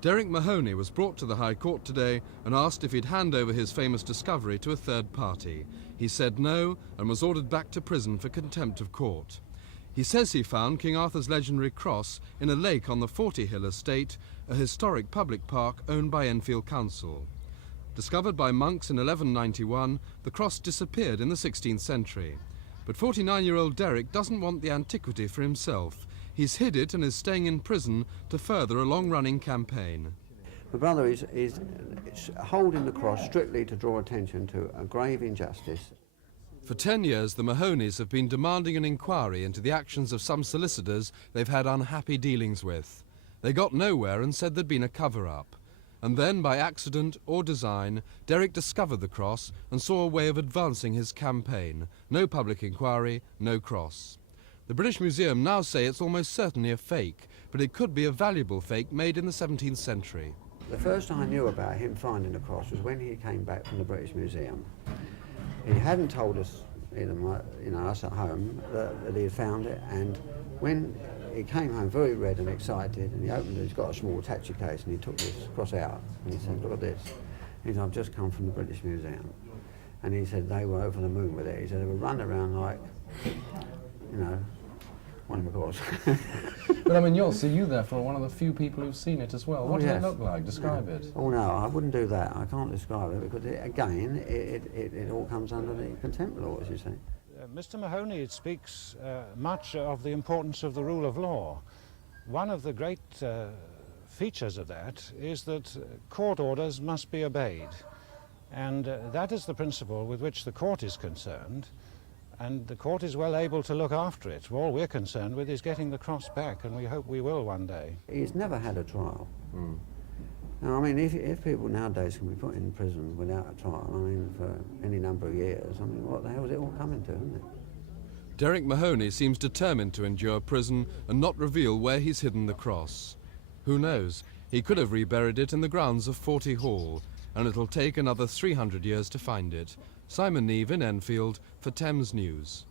Derek Mahoney was brought to the High Court today and asked if he'd hand over his famous discovery to a third party. He said no and was ordered back to prison for contempt of court. He says he found King Arthur's legendary cross in a lake on the Fortyhill estate, a historic public park owned by Enfield Council. Discovered by monks in 1191, the cross disappeared in the 16th century. But 49-year-old Derek doesn't want the antiquity for himself. He's hid it and is staying in prison to further a long-running campaign. My brother is holding the cross strictly to draw attention to a grave injustice. For 10 years, the Mahoneys have been demanding an inquiry into the actions of some solicitors they've had unhappy dealings with. They got nowhere and said there'd been a cover-up. And then, by accident or design, Derek discovered the cross and saw a way of advancing his campaign. No public inquiry, no cross. The British Museum now say it's almost certainly a fake, but it could be a valuable fake made in the 17th century. The first I knew about him finding the cross was when he came back from the British Museum. He hadn't told us, us at home, that he had found it, and when he came home very red and excited, and he opened it, he's got a small taxi case, and he took this cross out, and he said, look at this. He said, I've just come from the British Museum. And he said they were over the moon with it. He said they were running around like, one of course. But I mean, you're therefore one of the few people who've seen it as well. What does it look like? Describe it. Oh no, I wouldn't do that. I can't describe it because it all comes under the contempt law, as you say. Mr. Mahoney speaks much of the importance of the rule of law. One of the great features of that is that court orders must be obeyed, and that is the principle with which the court is concerned. And the court is well able to look after it. All we're concerned with is getting the cross back, and we hope we will one day. He's never had a trial. Now, I mean, if people nowadays can be put in prison without a trial, I mean, for any number of years, I mean, what the hell is it all coming to, isn't it? Derek Mahoney seems determined to endure prison and not reveal where he's hidden the cross. Who knows? He could have reburied it in the grounds of Forty Hall, and it'll take another 300 years to find it. Simon Neve in Enfield for Thames News.